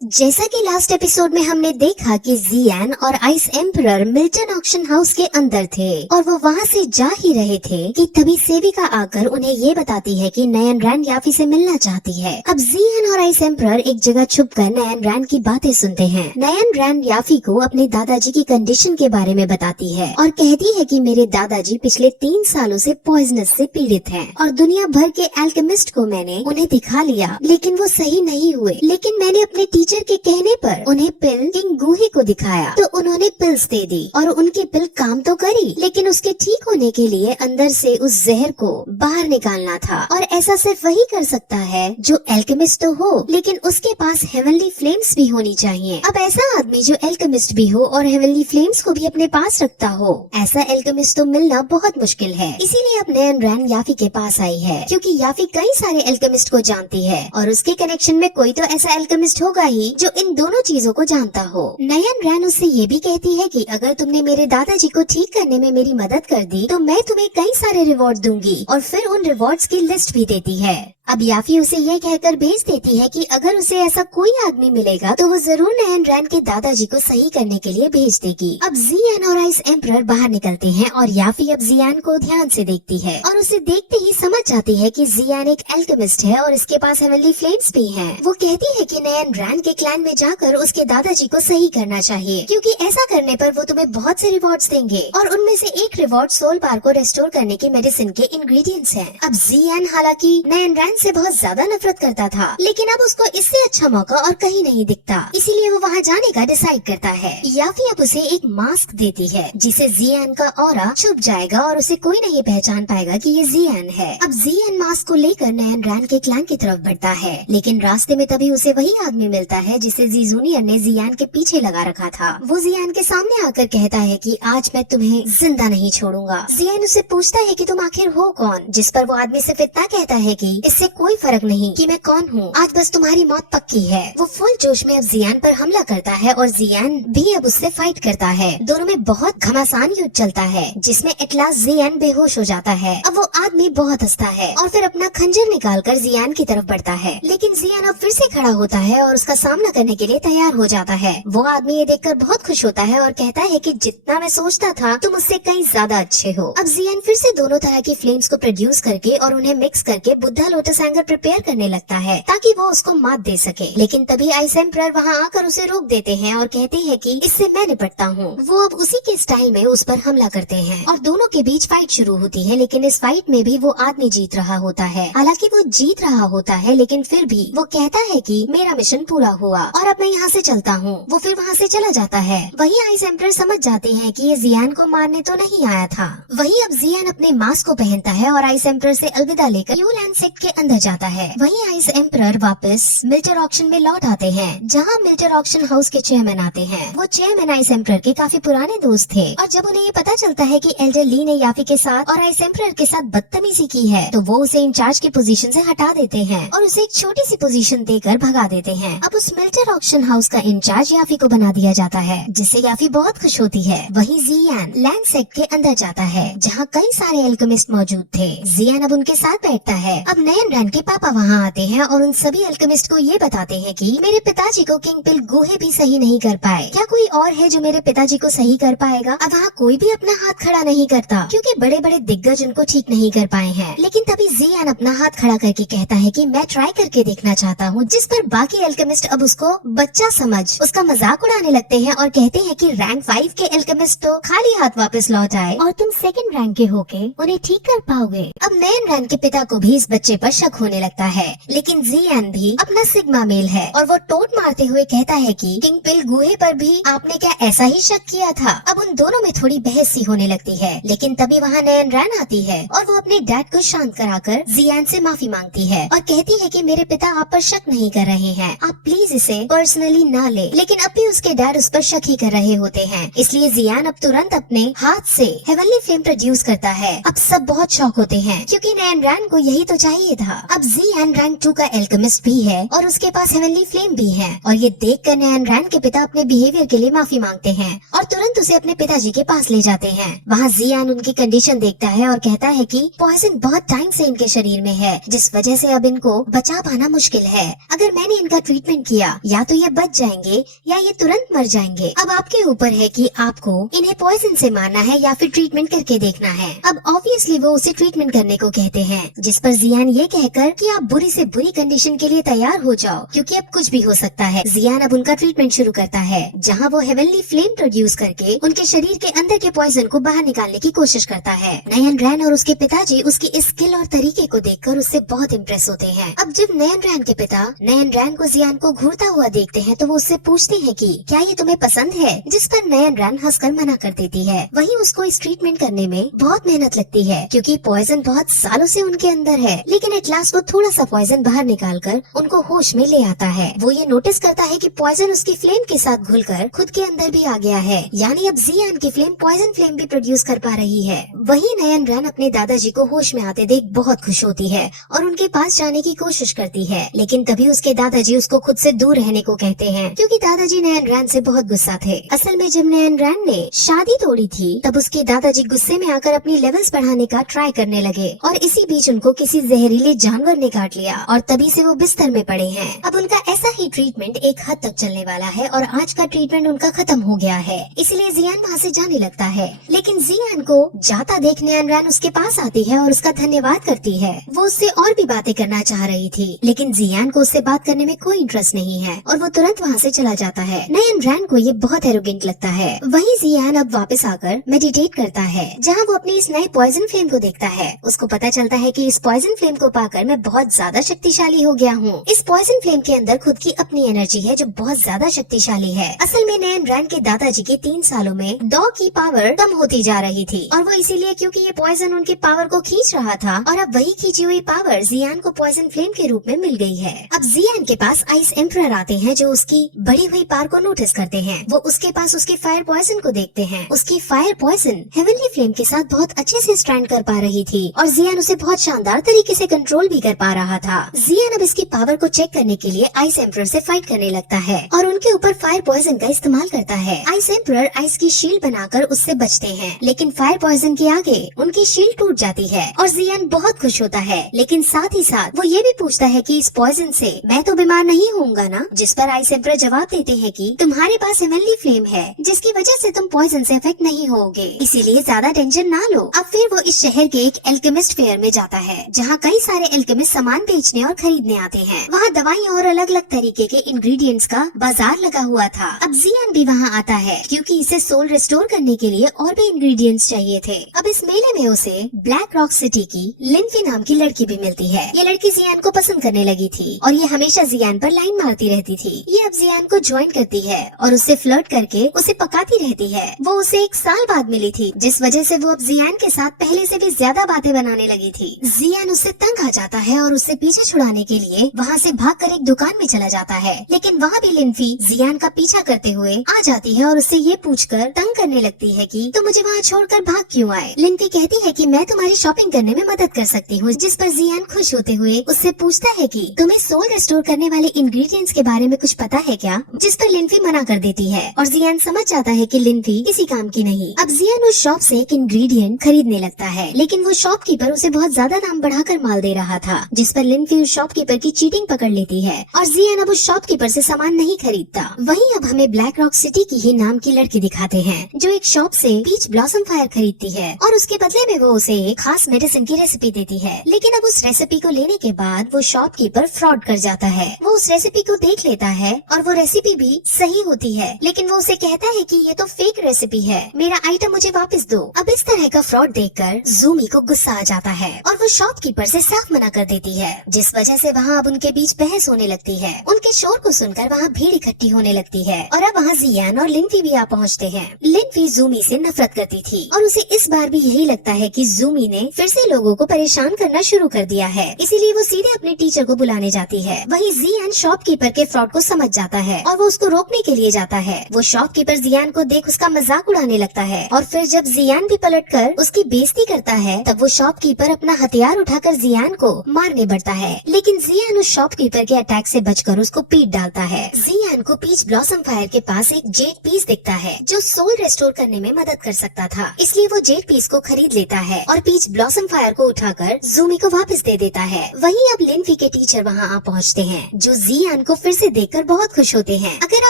जैसा कि last episode में हमने देखा कि जियान और ice emperor Milton auction house के अंदर थे और वो वहाँ से जा ही रहे थे कि तभी सेविका आकर उन्हें ये बताती है कि नयन रैन याफी से मिलना चाहती है। अब जियान और आइस एम्परर एक जगह छुपकर नयन रैन की बातें सुनते हैं। नयन रैन याफी को अपने दादाजी की कंडीशन के बारे में बताती है और कहती है कि मेरे दादाजी पिछले 3 सालों से पॉइजनस से पीड़ित हैं और दुनिया भर के एल्केमिस्ट को मैंने उन्हें दिखा लिया लेकिन वो सही नहीं हुए। लेकिन मैंने अपने टीचर के कहने पर उन्हें पिल किंग गूही को दिखाया तो उन्होंने पिल्स दे दी और उनकी पिल काम तो करी, लेकिन उसके ठीक होने के लिए अंदर से उस जहर को बाहर निकालना था और ऐसा सिर्फ वही कर सकता है जो एल्केमिस्ट तो हो लेकिन उसके पास हेवनली फ्लेम्स भी होनी चाहिए। अब ऐसा आदमी जो एल्केमिस्ट भी हो और हेवनली फ्लेम्स को भी अपने पास रखता हो, ऐसा एल्केमिस्ट तो मिलना बहुत मुश्किल है। इसीलिए अब नयन रैन याफी के पास आई है क्योंकि याफी कई सारे एल्केमिस्ट को जानती है और उसके कनेक्शन में कोई तो ऐसा एल्केमिस्ट होगा ही जो इन दोनों चीजों को जानता हो। नयन रैन उससे ये भी कहती है कि अगर तुमने मेरे दादाजी को ठीक करने में मेरी मदद कर दी तो मैं तुम्हें कई सारे रिवॉर्ड दूंगी और फिर उन रिवॉर्ड्स की लिस्ट भी देती है। अब याफी उसे ये कहकर भेज देती है कि अगर उसे ऐसा कोई आदमी मिलेगा तो वो जरूर नयन रैन के दादाजी को सही करने के लिए भेज देगी। अब जियान और आइस एम्परर बाहर निकलते हैं और याफी अब जियान को ध्यान से देखती है और उसे देखते ही समझ जाती है कि जियान एक एल्केमिस्ट है और इसके पास हेवनली फ्लेम्स भी हैं। वो कहती है कि नयन रैन के क्लैन में जाकर उसके दादाजी को सही करना चाहिए क्योंकि ऐसा करने पर वो तुम्हें बहुत से रिवॉर्ड्स देंगे और उनमें से एक रिवॉर्ड सोल बार को रेस्टोर करने की मेडिसिन के इंग्रेडिएंट्स हैं। अब जियान हालांकि नयन रैन से बहुत ज्यादा नफरत करता था लेकिन अब उसको इससे अच्छा मौका और कहीं नहीं दिखता, इसीलिए वो वहाँ जाने का डिसाइड करता है। याफी अब उसे एक मास्क देती है जिसे जियान का ऑरा छुप जाएगा और उसे कोई नहीं पहचान पाएगा कि ये जियान है। अब जियान मास्क को लेकर नयन रैन के क्लैन की तरफ बढ़ता है लेकिन रास्ते में तभी उसे वही आदमी मिलता है जिसे जी जूनियर ने जियान के पीछे लगा रखा था। वो जियान के सामने आकर कहता है कि आज मैं तुम्हें जिंदा नहीं छोड़ूंगा। जियान उससे पूछता है कि तुम आखिर हो कौन, जिस पर वो आदमी सिर्फ इतना कहता है कि इससे कोई फर्क नहीं कि मैं कौन हूँ, आज बस तुम्हारी मौत पक्की है। वो फुल जोश में अब जियान पर हमला करता है और जियान भी अब उससे फाइट करता है। दोनों में बहुत घमासान युद्ध चलता है जिसमें एट लास्ट जियान बेहोश हो जाता है। अब वो आदमी बहुत हंसता है और फिर अपना खंजर निकालकर जियान की तरफ बढ़ता है लेकिन जियान अब फिर से खड़ा होता है और उसका सामना करने के लिए तैयार हो जाता है। वो आदमी ये देखकर बहुत खुश होता है और कहता है कि जितना मैं सोचता था तुम उससे कई ज्यादा अच्छे हो। अब जियान फिर से दोनों तरह की फ्लेम्स को प्रोड्यूस करके और उन्हें मिक्स करके बुद्धा लोटस एंगर प्रिपेयर करने लगता है ताकि वो उसको मात दे सके। लेकिन तभी आइस एम्परर वहाँ आकर उसे रोक देते हैं और कहते हैं कि इससे मैं निपटता हूँ। वो अब उसी के स्टाइल में उस पर हमला करते हैं और दोनों के बीच फाइट शुरू होती है लेकिन इस फाइट में भी वो आदमी जीत रहा होता है। हालांकि वो जीत रहा होता है लेकिन फिर भी वो कहता है कि मेरा मिशन पूरा हुआ और अब मैं यहाँ से चलता हूँ। वो फिर वहाँ से चला जाता है। वही आइस एम्परर समझ जाते हैं कि ये जियान को मारने तो नहीं आया था। वही अब जियान अपने मास्क को पहनता है और आइस एम्परर से अलविदा लेकर यू लैंड सेक्ट के अंदर जाता है। वही आइस एम्परर वापस मिल्टर ऑक्शन में लौट आते हैं जहाँ मिल्टर ऑक्शन हाउस के चेयरमैन आते हैं। वो चेयरमैन आइस एम्परर के काफी पुराने दोस्त थे और जब उन्हें ये पता चलता है कि एल्डर ली ने याफी के साथ और आइस एम्परर के साथ बदतमीजी की है तो वो उसे इंचार्ज की पोजीशन से हटा देते हैं और उसे एक छोटी सी पोजीशन देकर भगा देते हैं। अब उस मिल्टर ऑक्शन हाउस का इंचार्ज याफी को बना दिया जाता है जिससे याफी बहुत खुश होती है। वही जियान लैंड सेक्ट के अंदर जाता है जहाँ कई सारे एल्केमिस्ट मौजूद थे। जियान अब उनके साथ बैठता है। अब नयन रैन के पापा वहाँ आते हैं और उन सभी एल्केमिस्ट को ये बताते हैं कि मेरे पिताजी को किंग पिल गूहे भी सही नहीं कर पाए, क्या कोई और है जो मेरे पिताजी को सही कर पाएगा। अब वहाँ कोई भी अपना हाथ खड़ा नहीं करता क्योंकि बड़े बड़े दिग्गज उनको ठीक नहीं कर पाए हैं। लेकिन तभी जियान अपना हाथ खड़ा करके कहता है कि मैं ट्राई करके देखना चाहता हूँ, जिस पर बाकी एल्केमिस्ट अब उसको बच्चा समझ उसका मजाक उड़ाने लगते हैं और कहते हैं कि रैंक 5 के एल्केमिस्ट तो खाली हाथ वापस लौट आए और तुम सेकंड रैंक के होके उन्हें ठीक कर पाओगे। अब नयन रैन के पिता को भी इस बच्चे पर शक होने लगता है लेकिन जियान भी अपना सिग्मा मेल है और वो टोट मारते हुए कहता है कि किंग पिल गूहे पर भी आपने क्या ऐसा ही शक किया था। अब उन दोनों में थोड़ी बहस सी होने लगती है लेकिन तभी वहाँ नयन रैन आती है और वो अपने डैड को शांत कराकर जियान से माफी मांगती है और कहती है कि मेरे पिता आप पर शक नहीं कर रहे हैं, आप प्लीज इसे पर्सनली ना ले। लेकिन अब भी उसके डैड उस पर शक ही कर रहे होते हैं इसलिए जियान अब तुरंत अपने हाथ से हेवनली फ्लेम प्रोड्यूस करता है। अब सब बहुत शॉक होते हैं क्योंकि नयन रैन को यही तो चाहिए था। था। अब जियान रैंक 2 का एल्केमिस्ट भी है और उसके पास हेवनली फ्लेम भी है। और ये देखकर नयन रैन के पिता अपने बिहेवियर के लिए माफी मांगते हैं और तुरंत उसे अपने पिताजी के पास ले जाते हैं। वहाँ जियान उनकी कंडीशन देखता है और कहता है कि पॉइजन बहुत टाइम से इनके शरीर में है, जिस वजह से अब इनको बचा पाना मुश्किल है। अगर मैंने इनका ट्रीटमेंट किया या तो ये बच जाएंगे या ये तुरंत मर जाएंगे। अब आपके ऊपर है कि आपको इन्हें पॉइजन से मारना है या फिर ट्रीटमेंट करके देखना है। अब ऑब्वियसली वो उसे ट्रीटमेंट करने को कहते हैं, जिस पर जियान ये कहकर कि आप बुरी से बुरी कंडीशन के लिए तैयार हो जाओ क्योंकि अब कुछ भी हो सकता है। जियान अब उनका ट्रीटमेंट शुरू करता है, जहाँ वो हेवनली फ्लेम प्रोड्यूस करके उनके शरीर के अंदर के पॉइजन को बाहर निकालने की कोशिश करता है। नयन रैन और उसके पिताजी उसकी इस स्किल और तरीके को देखकर उससे बहुत इम्प्रेस होते हैं। अब जब नयन रैन के पिता नयन रैन को जियान को घूरता हुआ देखते हैं तो वो उससे पूछते हैं कि क्या ये तुम्हें पसंद है, जिस पर नयन रैन हंसकर मना कर देती है। वहीं उसको इस ट्रीटमेंट करने में बहुत मेहनत लगती है क्योंकि पॉइजन बहुत सालों से उनके अंदर है, लेकिन एट लास्ट वो थोड़ा सा पॉइजन बाहर निकालकर उनको होश में ले आता है। वो ये नोटिस करता है कि पॉइजन उसकी फ्लेम के साथ घुलकर खुद के अंदर भी आ गया है, यानी अब जियान की फ्लेम पॉइजन फ्लेम भी प्रोड्यूस कर पा रही है। वहीं नयन रैन अपने दादाजी को होश में आते देख बहुत खुश होती है और उनके पास जाने की कोशिश करती है, लेकिन तभी उसके दादाजी उसको खुद से दूर रहने को कहते हैं क्योंकि दादाजी नयन रैन से बहुत गुस्सा थे। असल में जब नयन रैन ने शादी तोड़ी थी तब उसके दादाजी गुस्से में आकर अपनी लेवल्स बढ़ाने का ट्राई करने लगे और इसी बीच उनको किसी जहरीले जानवर ने काट लिया और तभी से वो बिस्तर में पड़े हैं। अब उनका ऐसा ही ट्रीटमेंट एक हद तक चलने वाला है और आज का ट्रीटमेंट उनका खत्म हो गया है, इसलिए जियान वहाँ से जाने लगता है। लेकिन जियान को जाता देख नयन रैन उसके पास आती है और उसका धन्यवाद करती है। वो उससे और भी बातें करना चाह रही थी, लेकिन जियान को उससे बात करने में कोई इंटरेस्ट नहीं है और वो तुरंत वहाँ से चला जाता है। नयन रैन को ये बहुत एरोगेंट लगता है। वहीं जियान अब वापस आकर मेडिटेट करता है, जहाँ वो अपनी इस नई पॉइजन फ्लेम को देखता है। उसको पता चलता है कि इस पॉइजन फ्लेम को पाकर मैं बहुत ज्यादा शक्तिशाली हो गया हूँ। इस पॉइजन फ्लेम के अंदर खुद की अपनी एनर्जी है जो बहुत ज्यादा शक्तिशाली है। असल में नयन रैन के दादाजी के 3 सालों में डॉग की पावर कम होती जा रही थी और वो इसीलिए क्योंकि ये पॉइजन उनके पावर को खींच रहा था और अब वही खींची हुई पावर जियान को पॉइजन फ्लेम के रूप में मिल गई है। अब जियान के पास आइस एम्परर आते हैं जो उसकी बढ़ी हुई पावर को नोटिस करते हैं। वो उसके पास उसके फायर पॉइजन को देखते हैं। उसकी फायर पॉइजन हेवनली फ्लेम के साथ बहुत अच्छे से स्टैंड कर पा रही थी और जियान उसे बहुत शानदार तरीके से कंट्रोल भी कर पा रहा था। जियान अब इसकी पावर को चेक करने के लिए आइस एम्परर से फाइट करने लगता है और उनके ऊपर फायर पॉइजन का इस्तेमाल करता है। आइस एम्परर आइस की शील्ड बनाकर उससे बचते हैं, लेकिन फायर पॉइजन के आगे उनकी शील्ड टूट जाती है और जियान बहुत खुश होता है, लेकिन साथ ही साथ वो ये भी पूछता है कि इस पॉइजन से मैं तो बीमार नहीं होऊंगा ना, जिस पर आइस एम्परर जवाब देते हैं कि तुम्हारे पास हेवनली फ्लेम है जिसकी वजह से तुम पॉइजन से अफेक्ट नहीं होगे, इसीलिए ज्यादा टेंशन ना लो। अब फिर वो इस शहर के एक एल्केमिस्ट फेयर में जाता है जहाँ कई सारे एल्केमिस्ट सामान बेचने और खरीदने आते हैं। वहाँ दवाइयाँ और अलग अलग तरीके के इंग्रेडिएंट्स का बाजार लगा हुआ था। अब जियान भी वहाँ आता है क्योंकि इसे सोल रिस्टोर करने के लिए और भी इंग्रेडिएंट्स चाहिए थे। अब इस मेले में उसे ब्लैक रॉक सिटी की लिनफी नाम की लड़की भी मिलती है। ये लड़की जियान को पसंद करने लगी थी और ये हमेशा जियान पर लाइन मारती रहती थी। ये अब जियान को ज्वाइन करती है और उससे फ्लर्ट करके उसे पकाती रहती है। वो उसे 1 साल बाद मिली थी, जिस वजह से वो अब जियान के साथ पहले से भी ज्यादा बातें बनाने लगी थी। जियान उससे तंग आ जाता है और उससे पीछा छुड़ाने के लिए वहाँ से भागकर एक दुकान में चला जाता है, लेकिन वहाँ भी लिनफी जियान का पीछा करते हुए आ जाती है और उससे ये पूछकर तंग करने लगती है कि तुम मुझे वहाँ छोड़कर भाग क्यों आए। लिनफी कहती है कि मैं तुम्हारी शॉपिंग करने में मदद कर सकती हूँ, जिस पर जियान खुश होते हुए उससे पूछता है कि तुम्हें सोल रिस्टोर करने वाले इंग्रेडिएंट्स के बारे में कुछ पता है क्या, जिस पर लिनफी मना कर देती है और जियान समझ जाता है कि लिनफी किसी काम की नहीं। अब जियान उस शॉप से एक इंग्रेडिएंट खरीदने लगता है, लेकिन वो शॉपकीपर उसे बहुत ज्यादा दाम बढ़ाकर माल दे रहा था, जिस पर लिनफी उस शॉपकीपर की चीटिंग पकड़ लेती है और जियान अब उस शॉपकीपर से सामान नहीं खरीदता। वहीं अब हमें ब्लैक रॉक सिटी की ही नाम की लड़की दिखाते हैं जो एक शॉप से पीच ब्लॉसम फायर खरीदती है और उसके बदले में वो उसे एक खास मेडिसिन की रेसिपी देती है, लेकिन अब उस रेसिपी को लेने के बाद वो शॉपकीपर फ्रॉड कर जाता है। वो उस रेसिपी को देख लेता है और वो रेसिपी भी सही होती है, लेकिन वो उसे कहता है कि ये तो फेक रेसिपी है, मेरा आइटम मुझे वापस दो। अब इस तरह का फ्रॉड देखकर ज़ूमी को गुस्सा आ जाता है और वो शॉपकीपर से साफ मना कर देती है, जिस वजह से वहाँ अब उनके बीच बहस होने लगती है। उनके शोर को सुनकर वहाँ भीड़ इकट्ठी होने लगती है और अब वहाँ जियान और लिनफी भी आ पहुँचते हैं। लिनफी ज़ूमी से नफरत करती थी और उसे इस बार भी यही लगता है कि ज़ूमी ने फिर से लोगों को परेशान करना शुरू कर दिया है, इसीलिए वो सीधे अपने टीचर को बुलाने जाती है। वहीं जियान शॉपकीपर के फ्रॉड को समझ जाता है और वो उसको रोकने के लिए जाता है। वो शॉपकीपर जियान को देख उसका मजाक उड़ाने लगता है और फिर जब जियान भी पलटकर उसकी बेइज्जती करता है तब वो शॉपकीपर अपना हथियार उठाकर जियान को मारने बढ़ता है, लेकिन जियान उस शॉपकीपर के अटैक से बचकर उसको पीट डालता है। जियान को पीच ब्लॉसम फायर के पास एक जेड पीस दिखता है जो सोल रेस्टोर करने में मदद कर सकता था, इसलिए वो जेड पीस को खरीद लेता है और पीच ब्लॉसम फायर को उठाकर जूमी को वापस दे देता है। वहीं अब लिनफी के टीचर वहाँ आ पहुँचते हैं, जो जियान को फिर से देखकर बहुत खुश होते हैं। अगर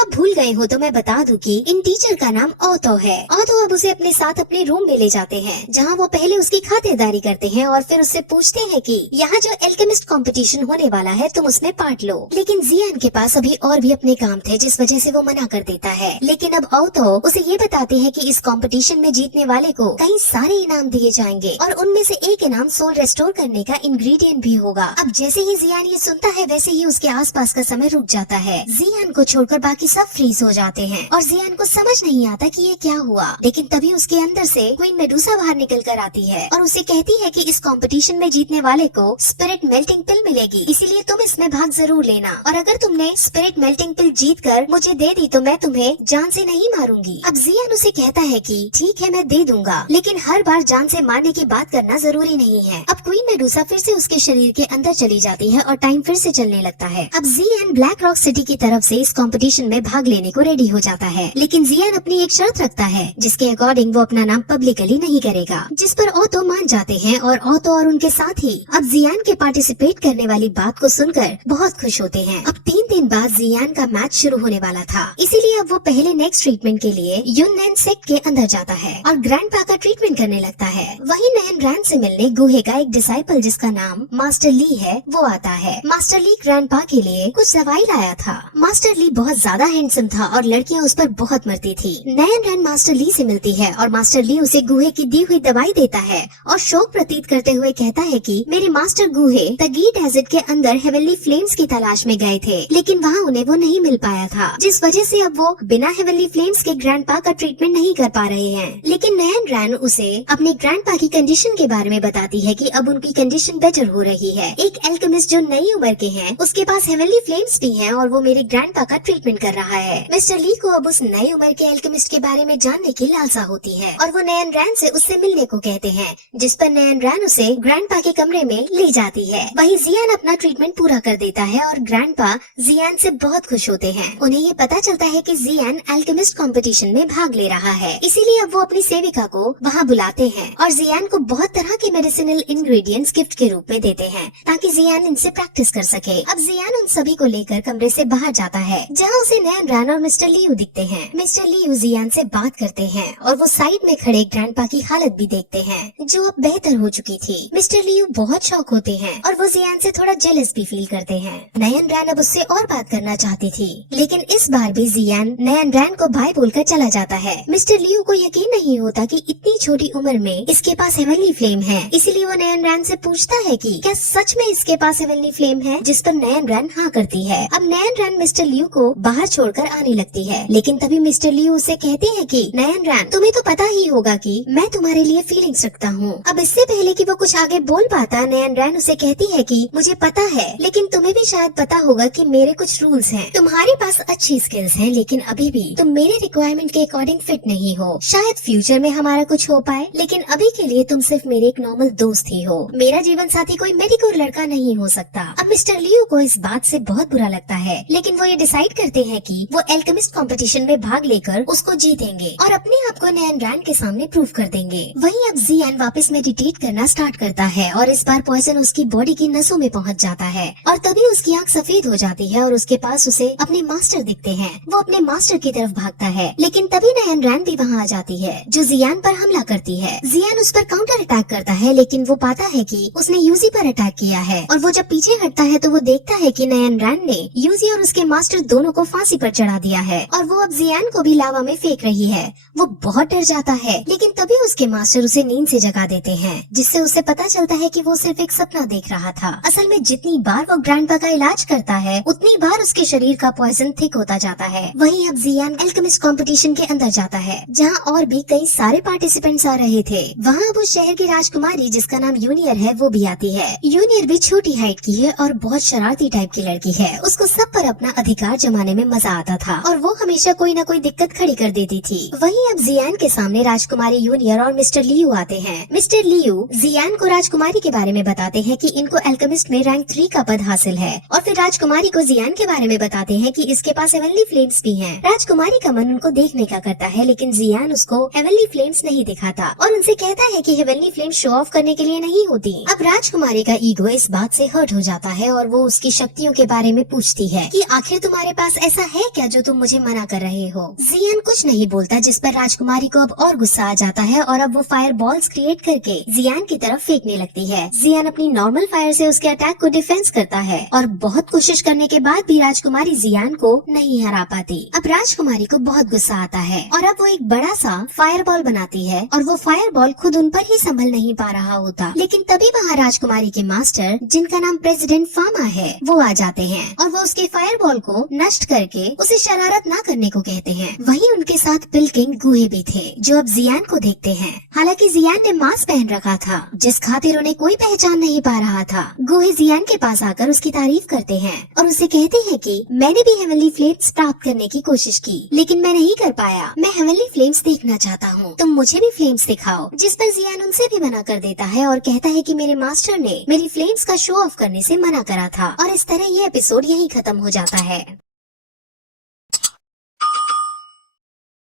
आप भूल गए हो तो मैं बता दूं कि इन टीचर का नाम ओतो है। ओतो अब उसे अपने साथ अपने रूम में ले जाते हैं, जहाँ वो पहले उसकी खातिरदारी करते हैं और फिर उससे पूछते हैं कि यहाँ जो एल्केमिस्ट कंपटीशन होने वाला है तुम उसमें पार्ट लो। लेकिन जियान के पास अभी और भी अपने काम थे, जिस वजह से वो मना कर देता है। लेकिन अब ओतो उसे ये बताते हैं कि इस कंपटीशन में जीतने वाले को कई सारे इनाम दिए जाएंगे और उनमें से एक इनाम सोल रेस्टोर करने का इंग्रेडिएंट भी होगा। अब जैसे ही जियान ये सुनता है वैसे ही उसके आसपास का समय रुक जाता है। जियान को छोड़कर बाकी सब फ्रीज हो जाते हैं और जियान को समझ नहीं आता कि ये क्या हुआ। लेकिन तभी उसके अंदर से क्वीन मेडुसा बाहर निकल कर आती है और उसे कहती है कि इस कंपटीशन में जीतने वाले को स्पिरिट मेल्टिंग पिल मिलेगी, इसीलिए तुम इसमें भाग जरूर लेना। और अगर तुमने स्पिरिट मेल्टिंग पिल जीत कर मुझे दे दी तो मैं तुम्हें जान से नहीं मारूंगी। अब जियान उसे कहता है कि ठीक है मैं दे दूंगा, लेकिन हर बार जान से मारने की बात करना जरूरी नहीं है। अब क्वीन मेडुसा फिर से उसके शरीर के अंदर चली जाती है और टाइम फिर से चलने लगता है। अब जियान ब्लैक रॉक सिटी की तरफ से इस कंपटीशन में भाग लेने को रेडी हो जाता है, लेकिन जियान अपनी एक शर्त रखता है जिसके अकॉर्डिंग वो अपना नाम पब्लिकली नहीं करेगा, जिस पर ओतो मान जाते हैं और ओतो और उनके साथी अब जियान के पार्टिसिपेट करने वाली बात को सुनकर बहुत खुश होते हैं। अब 3 दिन बाद जियान का मैच शुरू होने वाला था, इसीलिए अब वो पहले नेक्स्ट ट्रीटमेंट के लिए यूनैन सेक्ट के अंदर जाता है और ग्रैंडपा का ट्रीटमेंट करने लगता है। वहीं नयन रैन से मिलने गुहे का एक डिसाइपल जिसका नाम मास्टर ली है वो आता है। मास्टर ली ग्रैंडपा के लिए कुछ दवाई लाया था। मास्टर ली बहुत ज्यादा हैंडसम था और लड़कियां उस पर बहुत मरती थी। नयन रैन मास्टर ली से मिलती है और मास्टर ली उसे गुहे की दी हुई दवाई देता है और शोक प्रतीत करते हुए कहता है कि मेरे मास्टर गुहे तगीट एसिड के अंदर हेवनली फ्लेम्स की तलाश में गए थे, लेकिन वहाँ उन्हें वो नहीं मिल पाया था, जिस वजह से अब वो बिना हेवनली फ्लेम्स के ग्रैंडपा का ट्रीटमेंट नहीं कर पा रहे हैं। लेकिन नयन रैन उसे अपने ग्रैंडपा की कंडीशन के बारे में बताती है कि अब उनकी कंडीशन बेटर हो रही है। एक एल्केमिस्ट जो नई उम्र के हैं उसके पास हेवनली फ्लेम्स भी हैं और वो मेरे ग्रैंडपा का ट्रीटमेंट कर रहा है। मिस्टर ली को अब उस नई उम्र के एल्केमिस्ट के बारे में जानने की लालसा होती है और वो नयन रैन से उससे मिलने को कहते हैं, जिस पर नयन रैन उसे ग्रैंडपा के कमरे में ले जाती है। वहीं जियान अपना ट्रीटमेंट पूरा कर देता है और ग्रैंडपा जियान से बहुत खुश होते हैं। उन्हें ये पता चलता है कि जियान एल्केमिस्ट कंपटीशन में भाग ले रहा है, इसीलिए अब वो अपनी सेविका को वहाँ बुलाते हैं और जियान को बहुत तरह के मेडिसिनल इंग्रेडिएंट्स गिफ्ट के रूप में देते हैं ताकि जियान इनसे प्रैक्टिस कर सके। अब जियान उन सभी को लेकर कमरे से बाहर जाता है, जहाँ उसे नयन रैन और मिस्टर लियू दिखते हैं। मिस्टर लियू जियान से बात करते हैं और वो साइड में खड़े ग्रैंडपा की हालत भी देखते हैं जो अब बेहतर हो चुकी थी। मिस्टर लियू बहुत शॉक होते हैं और वो जियान से थोड़ा जेलस भी फील करते हैं। नयन रैन अब उससे और बात करना चाहती थी, लेकिन इस बार भी जियान नयन रैन को बाय बोलकर चला जाता है। मिस्टर लियू को यकीन नहीं होता कि इतनी छोटी उम्र में इसके पास हेवनली फ्लेम है, इसीलिए वो नयन रैन से पूछता है कि क्या सच में इसके पास हेवनली फ्लेम है, जिस पर नयन रैन हाँ करती है। अब नयन रैन मिस्टर लियू को बाहर छोड़कर आने लगती है, लेकिन तभी मिस्टर लियू उसे कहते हैं कि नयन रैन तुम्हें तो पता ही होगा कि मैं तुम्हारे लिए फीलिंग्स रखता हूँ। अब इससे पहले कि वो कुछ आगे बोल पाता नयन रैन उसे कहती है कि मुझे पता है, लेकिन तुम्हें भी शायद पता होगा कि मेरे कुछ रूल्स हैं। तुम्हारे पास अच्छी स्किल्स हैं, लेकिन अभी भी तुम मेरे रिक्वायरमेंट के अकॉर्डिंग फिट नहीं हो। शायद फ्यूचर में हमारा कुछ हो पाए, लेकिन अभी के लिए तुम सिर्फ मेरे एक नॉर्मल दोस्त ही हो। मेरा जीवन साथी कोई मेडिकोर लड़का नहीं हो सकता। अब मिस्टर लियू को इस बात से बहुत बुरा लगता है, लेकिन वो ये डिसाइड करते हैं कि वो एल्केमिस्ट कंपटीशन में भाग लेकर उसको जीतेंगे और अपने आप को नयन रैन के सामने प्रूव कर देंगे। वहीं अब जियान वापस मेडिटेट करना स्टार्ट करता है और इस बार पॉइजन उसकी बॉडी की नसों में पहुंच जाता है और तभी उसकी आंख सफेद हो जाती है और उसके पास उसे अपने मास्टर दिखते हैं। वो अपने मास्टर की तरफ भागता है, लेकिन तभी नयन रैन भी वहाँ आ जाती है जो जियान पर हमला करती है। जियान उस पर काउंटर अटैक करता है, लेकिन वो पाता है कि उसने यूजी पर अटैक किया है और वो जब पीछे हटता है तो वो देखता है कि नयन रैन ने यूजी और उसके मास्टर दोनों को फांसी पर चढ़ा दिया है और वो अब जियान को भी लावा में फेंक रही है। वो बहुत डर जाता है, लेकिन तभी उसके मास्टर उसे नींद से जगा देते हैं, जिससे उसे पता चलता है कि वो सिर्फ एक सपना देख रहा था। असल में जितनी बार वो ग्रैंडपा का इलाज करता है उतनी बार उसके शरीर का पॉइजन थिक होता जाता है। वहीं अब जियान एल्केमिस्ट कंपटीशन के अंदर जाता है, जहां और भी कई सारे पार्टिसिपेंट्स आ रहे थे। वहां अब उस शहर की राजकुमारी जिसका नाम यूनियर है वो भी आती है। यूनियर भी छोटी हाइट की है और बहुत शरारती टाइप की लड़की है। उसको सब पर अपना अधिकार जमाने में मजा गुस्सा आता था और वो हमेशा कोई न कोई दिक्कत खड़ी कर देती थी। वहीं अब जियान के सामने राजकुमारी यूनियर और मिस्टर लियू आते हैं। मिस्टर लियू जियान को राजकुमारी के बारे में बताते हैं कि इनको एल्केमिस्ट में रैंक 3 का पद हासिल है और फिर राजकुमारी को जियान के बारे में बताते हैं कि इसके पास हेवनली फ्लेम्स भी हैं। राजकुमारी का मन उनको देखने का करता है, लेकिन जियान उसको हेवनली फ्लेम्स नहीं दिखाता और उनसे कहता है कि हेवनली फ्लेम्स शो ऑफ करने के लिए नहीं होती। अब राजकुमारी का ईगो इस बात से हर्ट हो जाता है और वो उसकी शक्तियों के बारे में पूछती है कि आखिर तुम्हारे पास ऐसा है क्या जो तुम मुझे मना कर रहे हो। जियान कुछ नहीं बोलता, जिस पर राजकुमारी को अब और गुस्सा आ जाता है और अब वो फायर बॉल्स क्रिएट करके जियान की तरफ फेंकने लगती है। जियान अपनी नॉर्मल फायर से उसके अटैक को डिफेंस करता है और बहुत कोशिश करने के बाद भी राजकुमारी जियान को नहीं हरा पाती। अब राजकुमारी को बहुत गुस्सा आता है और अब वो एक बड़ा सा फायर बॉल बनाती है और वो फायर बॉल खुद उन पर ही संभल नहीं पा रहा होता। लेकिन तभी वहाँ राजकुमारी के मास्टर, जिनका नाम प्रेसिडेंट फामा है, वो आ जाते हैं और वो उसके फायर बॉल को नष्ट करके उसे शरारत ना करने को कहते हैं। वहीं उनके साथ पिल्किंग गुहे भी थे जो अब जियान को देखते हैं। हालांकि जियान ने मास्क पहन रखा था जिस खातिर उन्हें कोई पहचान नहीं पा रहा था। गुहे जियान के पास आकर उसकी तारीफ करते हैं और उसे कहते हैं कि मैंने भी हेवनली फ्लेम्स प्राप्त करने की कोशिश की, लेकिन मैं नहीं कर पाया। मैं हेवनली फ्लेम्स देखना चाहता हूँ, तुम मुझे भी फ्लेम्स दिखाओ। जिस पर जियान उनसे भी मना कर देता है और कहता है कि मेरे मास्टर ने मेरी फ्लेम्स का शो ऑफ करने से मना करा था। और इस तरह ये एपिसोड यहीं खत्म हो जाता है।